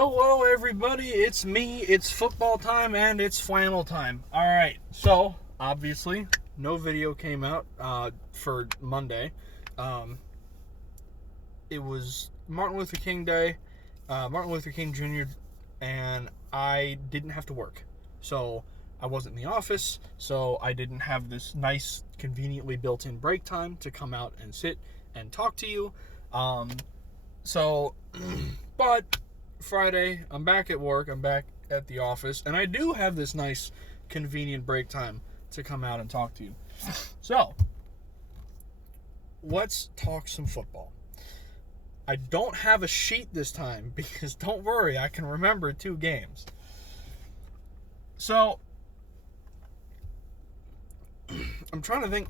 Hello, everybody. It's me. It's football time and it's flannel time. All right. So, obviously, no video came out for Monday. It was Martin Luther King Day, Martin Luther King Jr., and I didn't have to work. So, I wasn't in the office, so I didn't have this nice, conveniently built-in break time to come out and sit and talk to you. But Friday, I'm back at work, I'm back at the office, and I do have this nice, convenient break time to come out and talk to you. So, let's talk some football. I don't have a sheet this time because, don't worry, I can remember 2 games. So, I'm trying to think.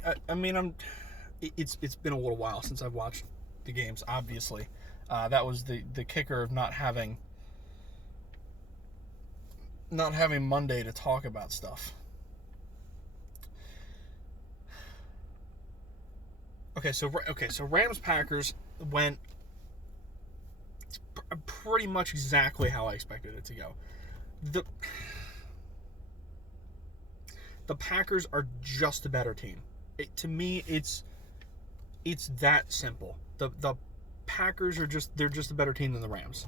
It's been a little while since I've watched the games, obviously. That was the kicker of not having Monday to talk about stuff. Okay, so Rams Packers went pretty much exactly how I expected it to go. The Packers are just a better team. To me, it's that simple. The Packers are just a better team than the Rams.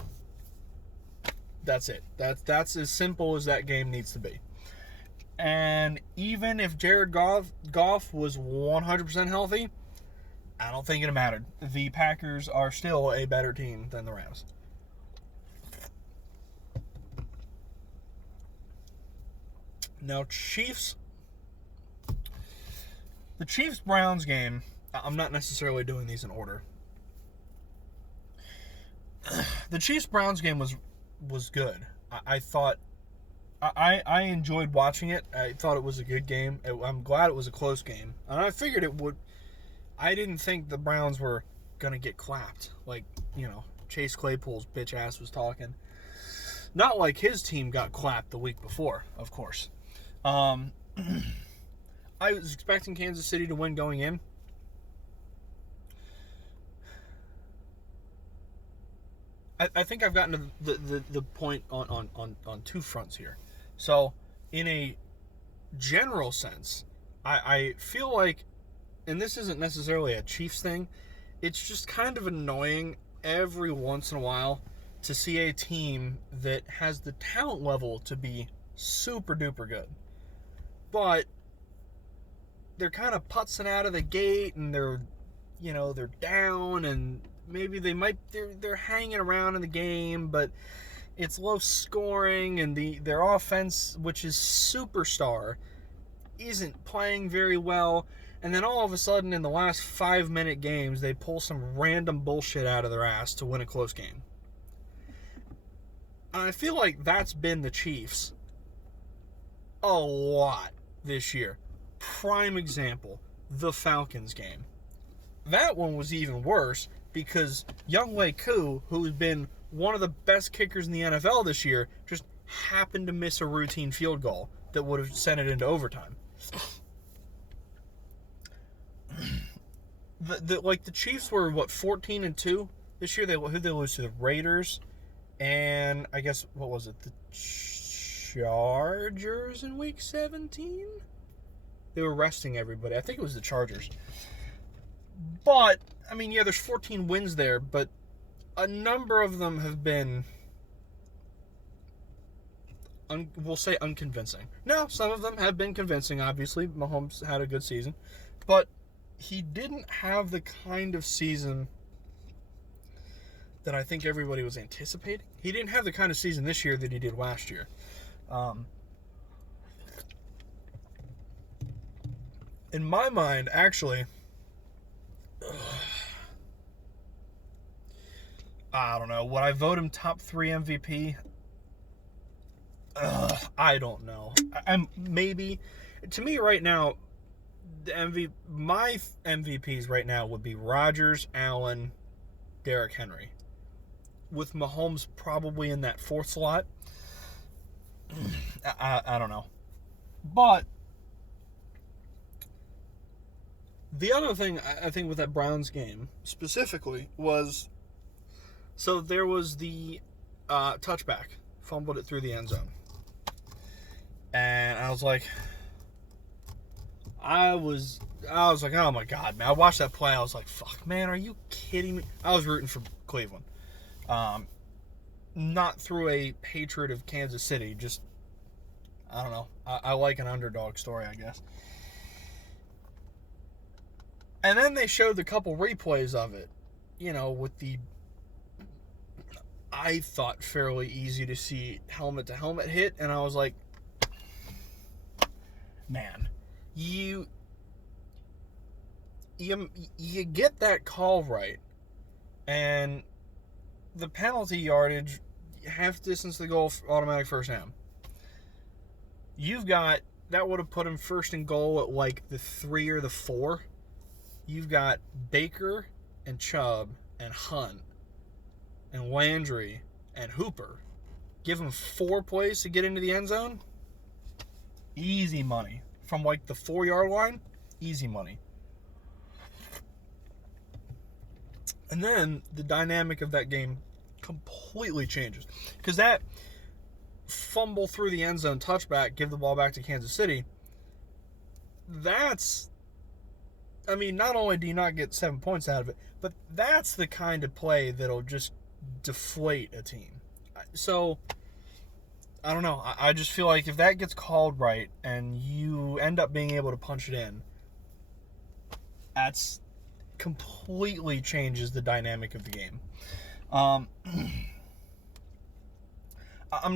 That's it. That's as simple as that game needs to be. And even if Jared Goff was 100% healthy, I don't think it mattered. The Packers are still a better team than the Rams. Now, the Chiefs-Browns game, I'm not necessarily doing these in order. The Chiefs-Browns game was good. I thought I enjoyed watching it. I thought it was a good game. I'm glad it was a close game. And I figured it would. I didn't think the Browns were going to get clapped. Like, Chase Claypool's bitch ass was talking. Not like his team got clapped the week before, of course. I was expecting Kansas City to win going in. I think I've gotten to the point on 2 fronts here. So, in a general sense, I feel like, and this isn't necessarily a Chiefs thing, it's just kind of annoying every once in a while to see a team that has the talent level to be super duper good. But they're kind of putzing out of the gate, and they're down, and maybe they're hanging around in the game, but it's low scoring, and their offense, which is superstar, isn't playing very well. And then all of a sudden, in the last 5-minute games, they pull some random bullshit out of their ass to win a close game. And I feel like that's been the Chiefs a lot this year. Prime example, the Falcons game. That one was even worse because Younghoe Koo, who's been one of the best kickers in the NFL this year, just happened to miss a routine field goal that would have sent it into overtime. The Chiefs were 14-2 this year. Who'd they lose to? The Raiders, and I guess what was it? The Chargers in Week 17. They were resting everybody. I think it was the Chargers. But there's 14 wins there, but a number of them have been, we'll say, unconvincing. Now, some of them have been convincing, obviously. Mahomes had a good season. But he didn't have the kind of season that I think everybody was anticipating. He didn't have the kind of season this year that he did last year. In my mind, actually, I don't know. Would I vote him top 3 MVP? I don't know. I'm maybe. To me, right now, my MVPs right now would be Rodgers, Allen, Derrick Henry, with Mahomes probably in that 4th slot. I don't know. But the other thing I think with that Browns game specifically was, so there was the touchback, fumbled it through the end zone. And I was like, oh my God, man. I watched that play. I was like, fuck, man, are you kidding me? I was rooting for Cleveland. Not through a hatred of Kansas City, just, I don't know. I like an underdog story, I guess. And then they showed a couple replays of it, with the, I thought, fairly easy to see helmet-to-helmet hit, and I was like, man, you get that call right, and the penalty yardage, half distance to the goal, automatic first down. That would have put him first and goal at like the 3 or the 4. You've got Baker and Chubb and Hunt and Landry and Hooper. Give him 4 plays to get into the end zone. Easy money. From like the 4-yard line, easy money. And then the dynamic of that game completely changes. Because that fumble through the end zone touchback, give the ball back to Kansas City, not only do you not get 7 points out of it, but that's the kind of play that'll just deflate a team. So, I don't know. I just feel like if that gets called right and you end up being able to punch it in, that's completely changes the dynamic of the game. I'm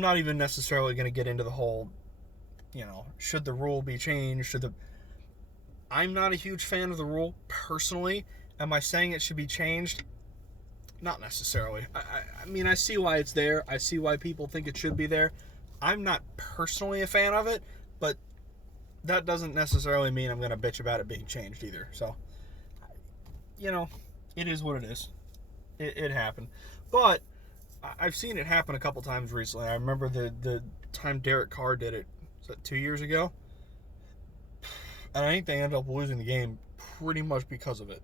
not even necessarily going to get into the whole, should the rule be changed? I'm not a huge fan of the rule, personally. Am I saying it should be changed? Not necessarily. I see why it's there. I see why people think it should be there. I'm not personally a fan of it, but that doesn't necessarily mean I'm going to bitch about it being changed either. So, it is what it is. It happened. But I've seen it happen a couple times recently. I remember the time Derek Carr did it. Was that 2 years ago? And I think they ended up losing the game pretty much because of it.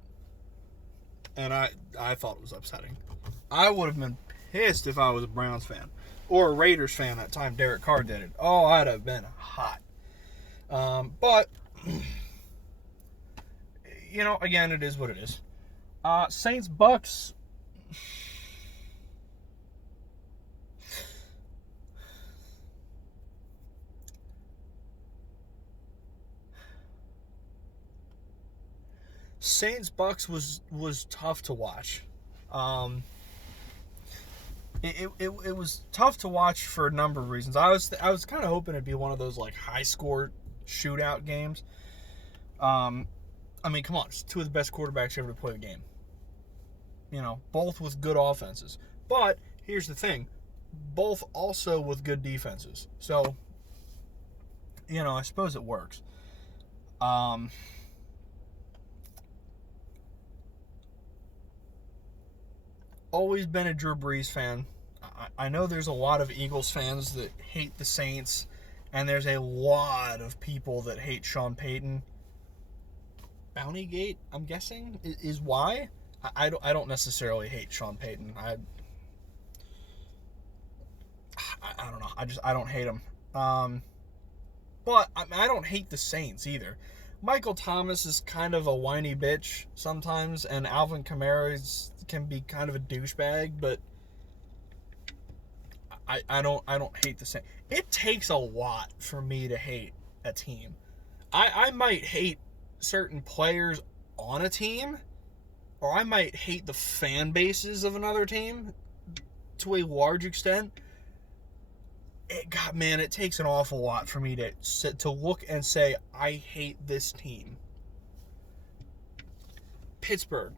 And I thought it was upsetting. I would have been pissed if I was a Browns fan. Or a Raiders fan that time Derek Carr did it. Oh, I'd have been hot. But, again, it is what it is. Saints-Bucks. Saints-Bucks was tough to watch. It was tough to watch for a number of reasons. I was kind of hoping it'd be one of those like high score shootout games. Come on, it's 2 of the best quarterbacks ever to play the game. Both with good offenses. But here's the thing, both also with good defenses. So, I suppose it works. Always been a Drew Brees fan. I know there's a lot of Eagles fans that hate the Saints, and there's a lot of people that hate Sean Payton. Bountygate, I'm guessing, is why. I don't necessarily hate Sean Payton. I don't know. I don't hate him. But I don't hate the Saints either. Michael Thomas is kind of a whiny bitch sometimes, and Alvin Kamara can be kind of a douchebag, but I don't hate the Saints. It takes a lot for me to hate a team. I might hate certain players on a team, or I might hate the fan bases of another team to a large extent. It takes an awful lot for me to look and say, I hate this team. Pittsburgh,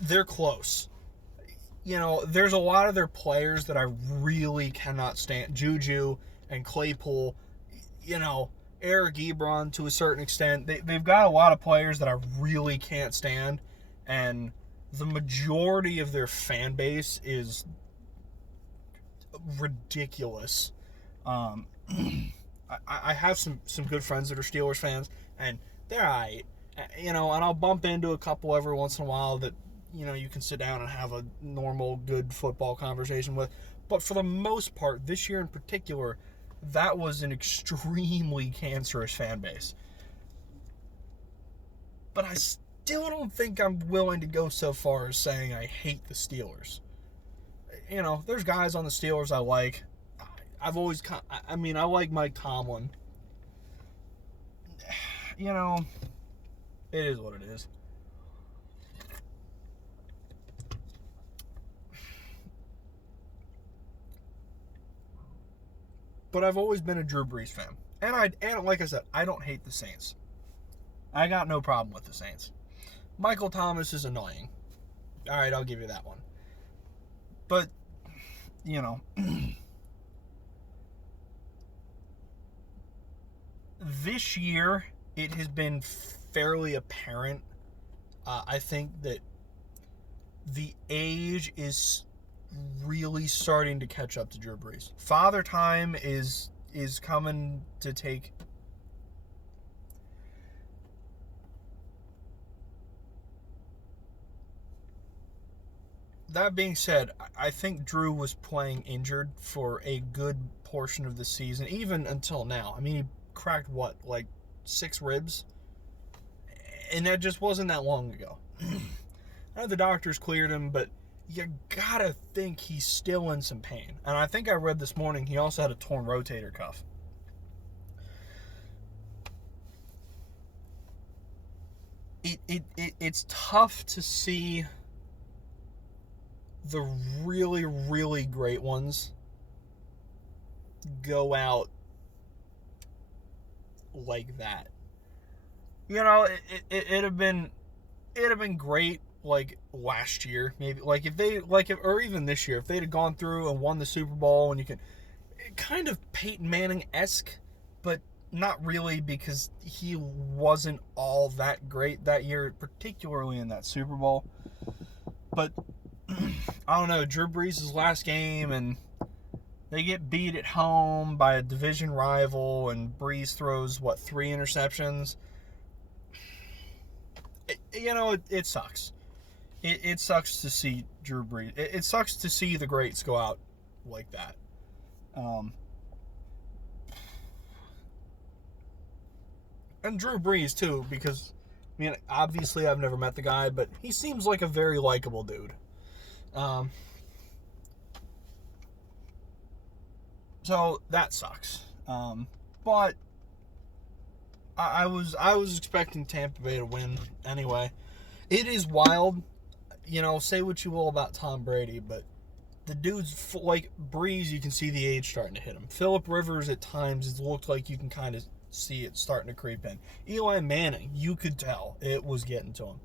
they're close. There's a lot of their players that I really cannot stand. Juju and Claypool, Eric Ebron to a certain extent. They've got a lot of players that I really can't stand, and the majority of their fan base is ridiculous. I have some good friends that are Steelers fans, and they're alright. And I'll bump into a couple every once in a while that, you can sit down and have a normal, good football conversation with. But for the most part, this year in particular, that was an extremely cancerous fan base. But I still don't think I'm willing to go so far as saying I hate the Steelers. You know, there's guys on the Steelers I like. I like Mike Tomlin. You know, it is what it is. But I've always been a Drew Brees fan. And like I said, I don't hate the Saints. I got no problem with the Saints. Michael Thomas is annoying. All right, I'll give you that one. But, you know, this year it has been fairly apparent. I think that the age is really starting to catch up to Drew Brees. Father Time is coming to take. That being said, I think Drew was playing injured for a good portion of the season, even until now. I mean, he cracked what, like 6 ribs? And that just wasn't that long ago. I know the doctors cleared him, but you gotta think he's still in some pain. And I think I read this morning he also had a torn rotator cuff. It's tough to see the really, really great ones go out like that. You know, it'd have been great like last year, maybe or even this year, if they'd have gone through and won the Super Bowl, and you could kind of Peyton Manning-esque, but not really, because he wasn't all that great that year, particularly in that Super Bowl. But I don't know, Drew Brees' last game, and they get beat at home by a division rival, and Brees throws, 3 interceptions? It sucks. It sucks to see Drew Brees. It sucks to see the greats go out like that. And Drew Brees, too, because, I mean, obviously I've never met the guy, but he seems like a very likable dude. So that sucks. But I was expecting Tampa Bay to win anyway. It is wild. Say what you will about Tom Brady, but the dude's like Brees, you can see the age starting to hit him. Phillip Rivers, at times, it looked like you can kind of see it starting to creep in. Eli Manning, you could tell it was getting to him.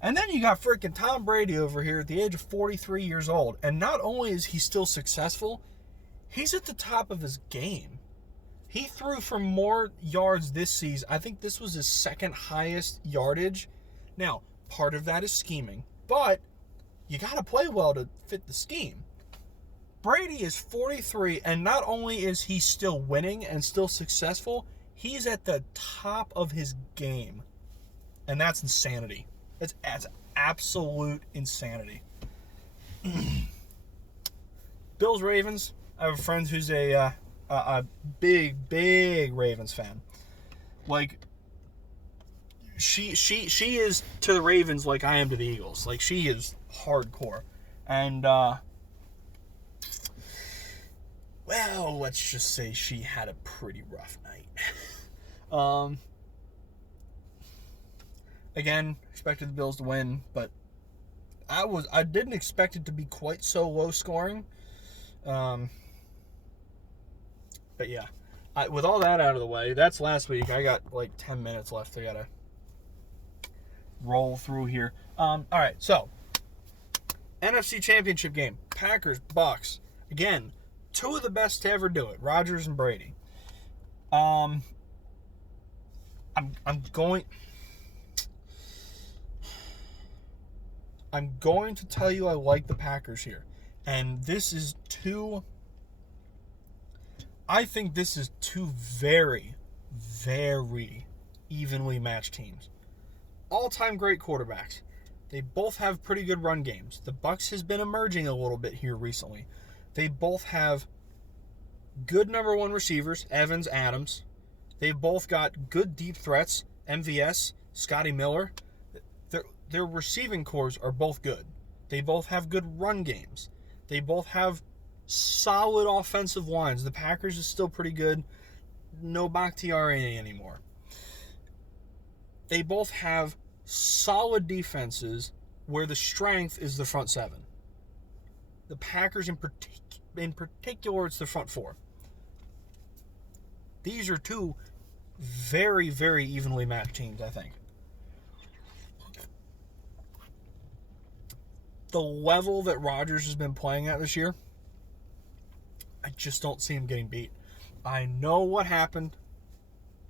And then you got freaking Tom Brady over here at the age of 43 years old. And not only is he still successful, he's at the top of his game. He threw for more yards this season. I think this was his second highest yardage. Now, part of that is scheming, but you got to play well to fit the scheme. Brady is 43, and not only is he still winning and still successful, he's at the top of his game. And that's insanity. That's absolute insanity. Bills Ravens. I have a friend who's a big Ravens fan. Like, she is to the Ravens like I am to the Eagles. Like, she is hardcore. And well, let's just say she had a pretty rough night. Again, expected the Bills to win, but I didn't expect it to be quite so low scoring. But yeah, with all that out of the way, that's last week. I got like 10 minutes left. I gotta roll through here. All right, so NFC Championship game, Packers, Bucks. Again, 2 of the best to ever do it, Rodgers and Brady. I'm going to tell you I like the Packers here. And this is I think this is 2 very, very evenly matched teams. All-time great quarterbacks. They both have pretty good run games. The Bucs has been emerging a little bit here recently. They both have good number one receivers, Evans, Adams. They've both got good deep threats, MVS, Scotty Miller. Their receiving cores are both good. They both have good run games. They both have solid offensive lines. The Packers is still pretty good. No Bakhtiari anymore. They both have solid defenses where the strength is the front seven. The Packers in particular, it's the front four. These are two very, very evenly matched teams, I think. The level that Rodgers has been playing at this year, I just don't see him getting beat. I know what happened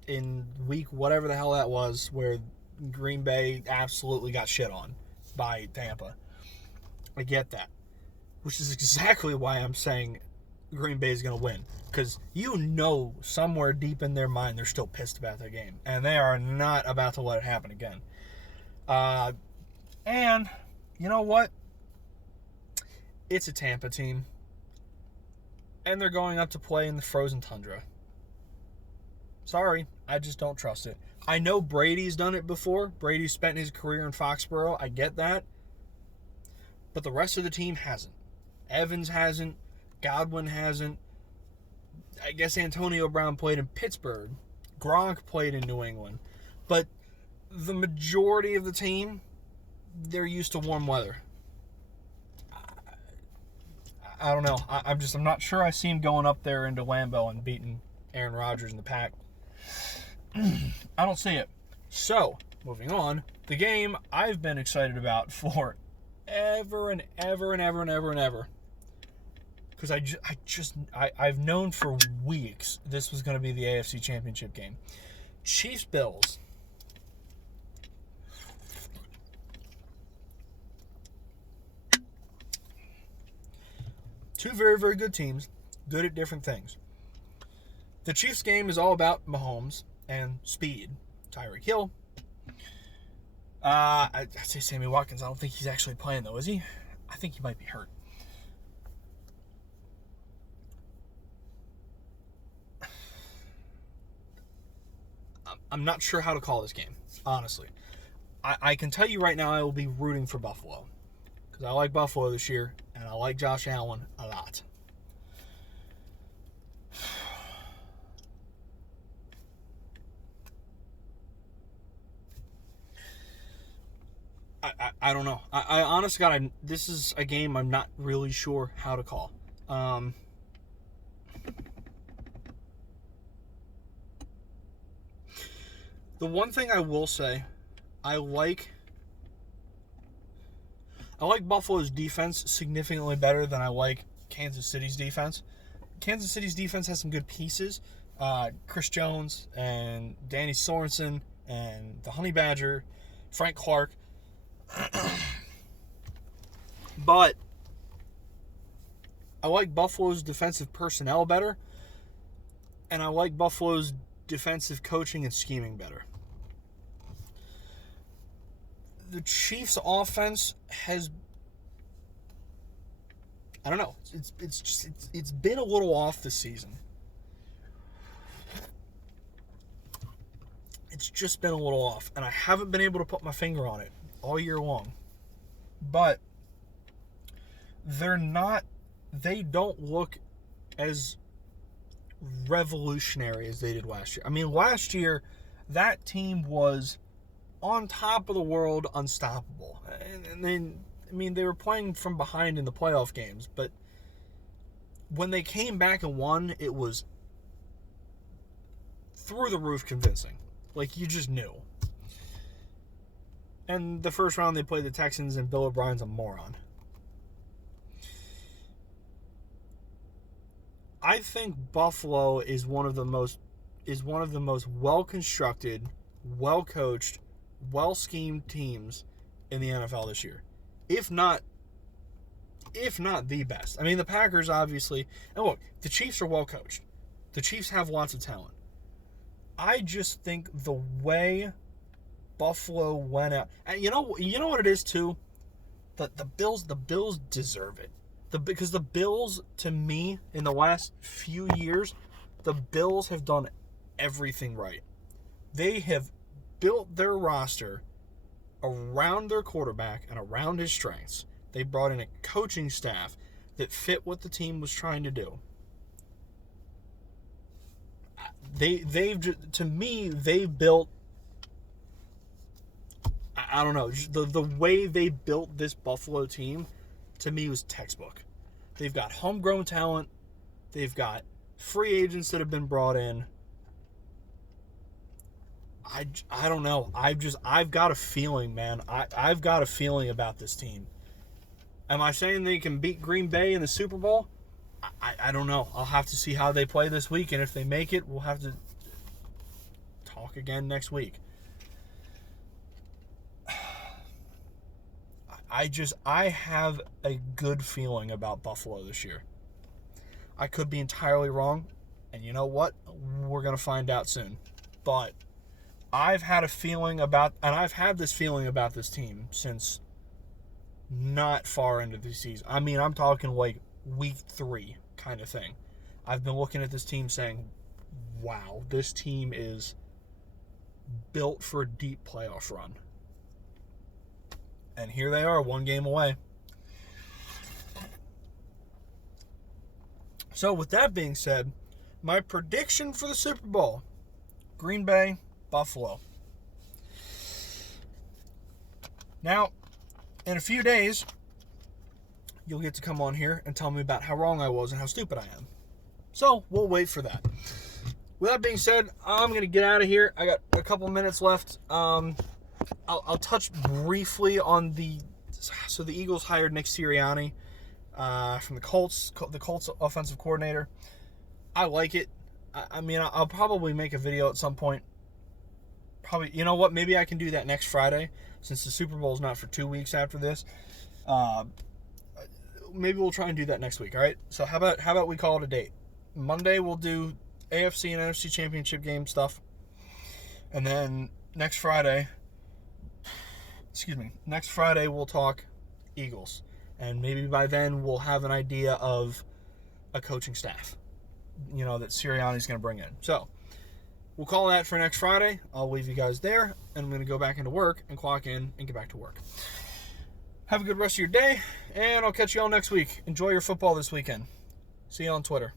in week whatever the hell that was, where Green Bay absolutely got shit on by Tampa. I get that. Which is exactly why I'm saying Green Bay is going to win. Because you know somewhere deep in their mind they're still pissed about their game. And they are not about to let it happen again. And you know what? It's a Tampa team. And they're going up to play in the frozen tundra. Sorry, I just don't trust it. I know Brady's done it before. Brady's spent his career in Foxborough. I get that. But the rest of the team hasn't. Evans hasn't. Godwin hasn't. I guess Antonio Brown played in Pittsburgh. Gronk played in New England. But the majority of the team, they're used to warm weather. I don't know. I'm not sure I see him going up there into Lambeau and beating Aaron Rodgers in the pack. I don't see it. So, moving on, the game I've been excited about for ever and ever and ever and ever and ever. Because I've known for weeks this was going to be the AFC Championship game. Chiefs-Bills. Two very, very good teams, good at different things. The Chiefs game is all about Mahomes and speed. Tyreek Hill. I'd say Sammy Watkins. I don't think he's actually playing, though, is he? I think he might be hurt. I'm not sure how to call this game, honestly. I can tell you right now I will be rooting for Buffalo. Because I like Buffalo this year, and I like Josh Allen a lot. I don't know. I honestly, God, this is a game I'm not really sure how to call. The one thing I will say, I like Buffalo's defense significantly better than I like Kansas City's defense. Kansas City's defense has some good pieces. Chris Jones and Danny Sorensen and the Honey Badger, Frank Clark. But I like Buffalo's defensive personnel better, and I like Buffalo's defensive coaching and scheming better. The Chiefs' offense has, I don't know, it's been a little off this season. It's just been a little off, and I haven't been able to put my finger on it all year long. But they don't look as revolutionary as they did last year. I mean, last year, that team was on top of the world, unstoppable. And then, I mean, they were playing from behind in the playoff games, but when they came back and won, it was through the roof convincing. Like, you just knew. And the first round they played the Texans, and Bill O'Brien's a moron. I think Buffalo is one of the most well-constructed, well-coached, well-schemed teams in the NFL this year. If not the best. I mean, the Packers obviously, and look, the Chiefs are well-coached. The Chiefs have lots of talent. I just think the way Buffalo went out, and you know what it is too? The Bills deserve it. Because the Bills, to me, in the last few years, the Bills have done everything right. They have built their roster around their quarterback and around his strengths. They brought in a coaching staff that fit what the team was trying to do. They've built, I don't know, the way they built this Buffalo team, to me, was textbook. They've got homegrown talent. They've got free agents that have been brought in. I don't know. I've got a feeling, man. I've got a feeling about this team. Am I saying they can beat Green Bay in the Super Bowl? I don't know. I'll have to see how they play this week, and if they make it, we'll have to talk again next week. I have a good feeling about Buffalo this year. I could be entirely wrong, and you know what? We're going to find out soon. But I've had this feeling about this team since not far into the season. I mean, I'm talking like week 3 kind of thing. I've been looking at this team saying, wow, this team is built for a deep playoff run. And here they are, 1 game away. So with that being said, my prediction for the Super Bowl, Green Bay, Buffalo. Now, in a few days, you'll get to come on here and tell me about how wrong I was and how stupid I am. So, we'll wait for that. With that being said, I'm going to get out of here. I got a couple minutes left. I'll touch briefly on the Eagles hired Nick Sirianni from the Colts offensive coordinator. I like it. I mean, I'll probably make a video at some point. Probably, you know what? Maybe I can do that next Friday, since the Super Bowl is not for 2 weeks after this. Maybe we'll try and do that next week. All right. So how about we call it a date? Monday we'll do AFC and NFC Championship game stuff, and then next Friday we'll talk Eagles, and maybe by then we'll have an idea of a coaching staff, that Sirianni's going to bring in. So we'll call that for next Friday. I'll leave you guys there, and I'm going to go back into work and clock in and get back to work. Have a good rest of your day, and I'll catch you all next week. Enjoy your football this weekend. See you on Twitter.